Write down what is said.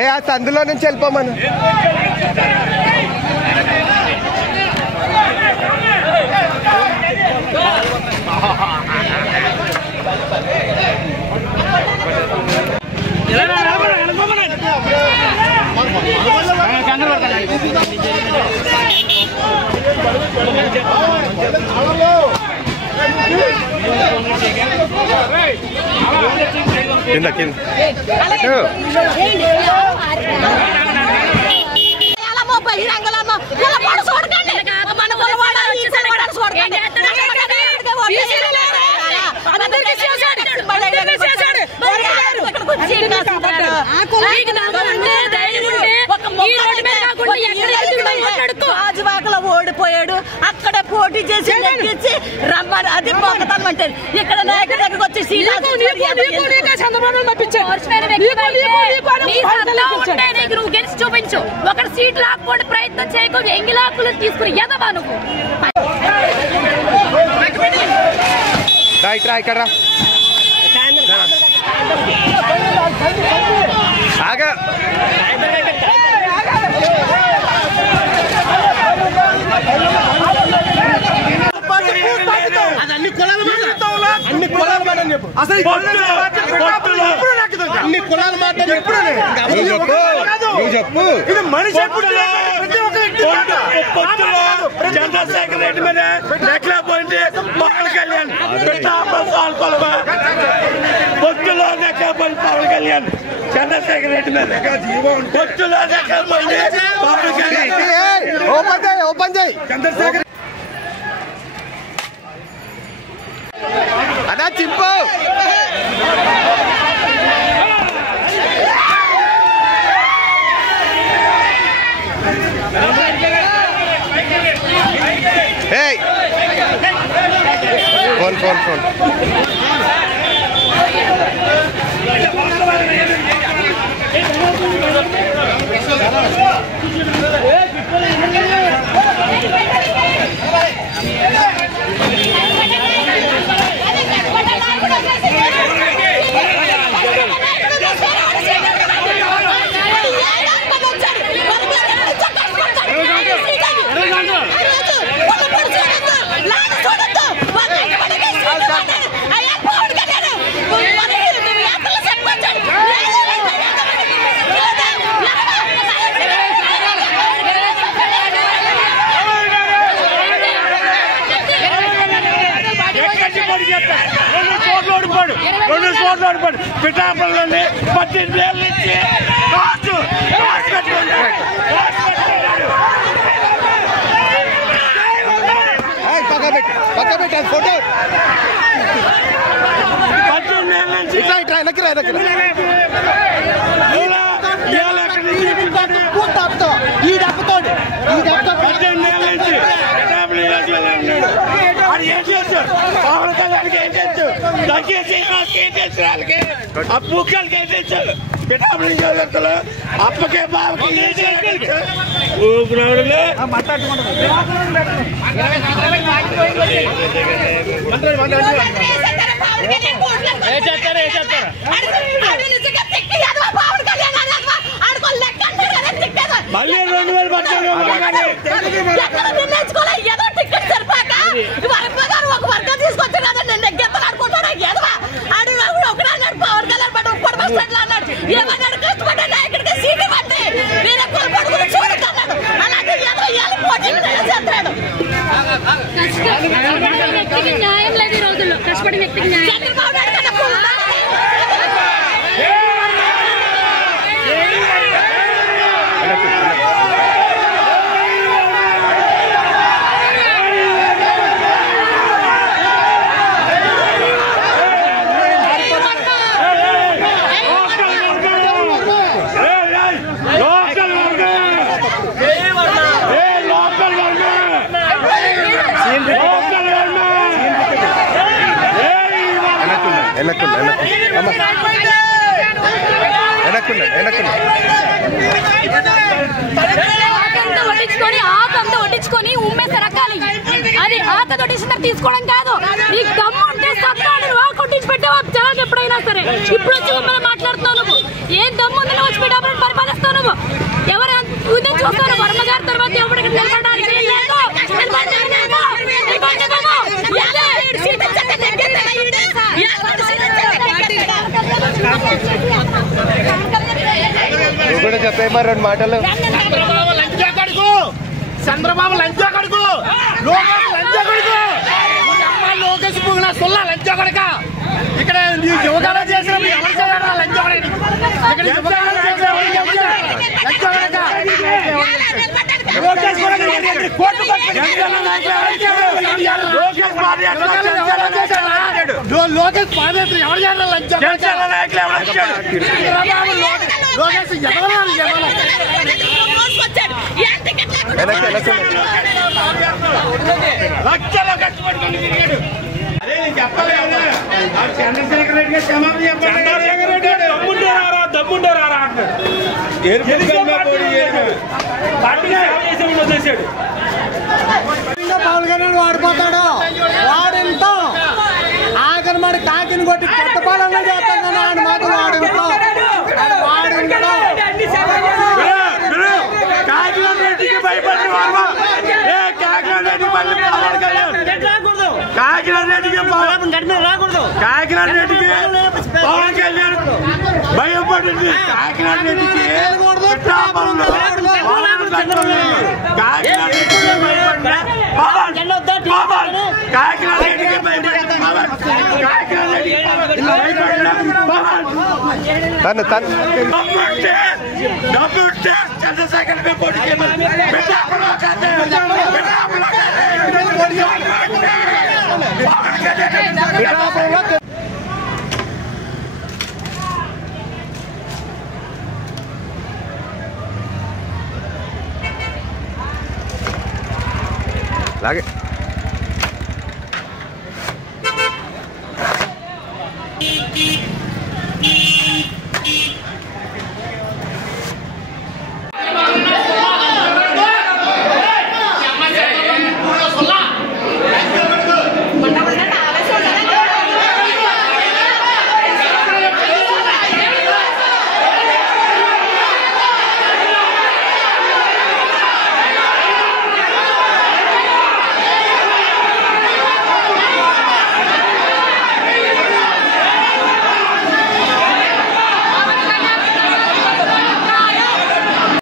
ఏ ఆ సందులో నుంచి వెళ్ళిపోమను. కింద కింద రాజువాకలో ఓడిపోయాడు, అక్కడే పోటీ చేసి నెగ్గించి రమ్మని అది పోకతమ్మంటారు. ఇక్కడ నాయకుడి దగ్గరకు వచ్చి నువ్వు గెలిచి చూపించు. ఒక సీట్ లాక్కోండి ప్రయత్నం చేయకు, ఎంగి లాక్కులు తీసుకుని ఎదవా నువ్వు. ఇక్కడ ఆగా అన్ని కులాల మాట చెప్పు. అసలు అన్ని కులాల మాట చెప్పు. ఇది మనిషి చంద్రశేఖర్ రెడ్డి మీద నెక్కలేకపోయింది పవన్ కళ్యాణ్. పొత్తులో నెక్కలేకపోయింది పవన్ కళ్యాణ్. చంద్రశేఖర్ రెడ్డి మీద పొత్తులో నెక్కలేకపోయింది పవన్ కళ్యాణ్. ఓపెన్ చేయి చంద్రశేఖర్ అదా చింపు. ఫోన్ ఫోన్ ఫోన్ పిఠాపురంలోని 18 ఏళ్ళ నుంచి పక్క పెట్టి ఫోటో 18 ఏళ్ళ నుంచి ఈ దెబ్బతోడు 18 ఏళ్ళ నుంచి అది ఏం చేస్తారు? పవన్ కళ్యాణ్కి ఏం చేస్తారు? దక్కేసి ఏం చేస్తారు? వాళ్ళకి ఆ పూకాలకి ఏం చేస్తారు? పిఠాపురం నియోజకవర్గంలో అప్పకే బాబుకి ఏం చేయాలి? మళ్ళీ 2018 ఒక వర్గం తీసుకొచ్చి నేను నెగ్గెత్తలు ఆడుకుంటాడా ఎదవా ఆడినప్పుడు ఒకటే అన్నాడు పవన్ కళ్యాణ్ పట్టు ఉప్పుడు బస్ స్టాండ్ లో అన్నాడు. ఏమన్నాడు? కష్టపడ్డా నాయకుడికి సీటు ఇవ్వండి, వేరే పడుకుని చూడకన్నాడు. అలాగే చేస్తాడు. వ్యక్తికి న్యాయం లేదు ఈ రోజుల్లో. కష్టపడి వ్యక్తికి న్యాయం వడ్డించుకొని ఆకంతా వడ్డించుకొని ఉమ్మేసి రకాలి అది పక్కతో డిసిషన్ తీసుకోవడం కాదు. నీకు దమ్ము ఉంటే సత్తాడు కొట్టించి పెట్టావా జనాలు ఎప్పుడైనా సరే. ఇప్పుడు వచ్చి మిమ్మల్ని మాట్లాడుతున్నావు నువ్వు. ఏం దమ్ము ఉంది నువ్వు వచ్చి పెట్టావు పరిపాలిస్తావు నువ్వు. ఎవరు చూస్తాను వర్మ గారి తర్వాత ఎవరికి నిలబడడానికి చెప్పే మరి 2 మాటలు. చంద్రబాబు లంచా కడుకు, లంచా కడుకు, లోకేష్ పువ్వుల సొల్ల లంచా కడక. ఇక్కడ యువకాలం చేసినప్పుడు ఎవరు చేయాలి లంచా కడక? ఇక్కడ యువకాలం చేసినప్పుడు లంచా కడక. లోకేష్ లోకేష్ పాదయాత్ర ఎవరు చేయాలి లంచా లోకేష్ లక్షలో ఖర్చు పెట్టుకుని తిరిగాడు. అదే నేను చెప్పలేదు. చంద్రశేఖర్ రెడ్డి గారు క్షమాపణ చెప్పారు. చంద్రశేఖర్ రెడ్డి గారు దమ్ముండారా అంటాడు. పవన్ కళ్యాణ్ వాడిపోతాడు. వాడింతో ఆఖరి మరి కాకిని కొట్టి కొత్త పాలన చేస్తాను ఆయన మాత్రం వాడింతో కాకినాడ రెడ్డికి భయపడి కాకినాడ రెడ్డి మళ్ళీ పవన్ కళ్యాణ్ కాకినాడ రెడ్డికి కాకినాడ రెడ్డికి పవన్ కళ్యాణ్ భయపడింది. కాకినాడ రెడ్డికి కాకినాడ రెడ్డికి భయపడిన పవన్ కాకినాడ రెడ్డికి భయపడిన పవన్ కాకినాడ రెడ్డికి భయపడిన పవన్ డబ్బుంటే చంద్రశేఖర్ పోటీ అలాగే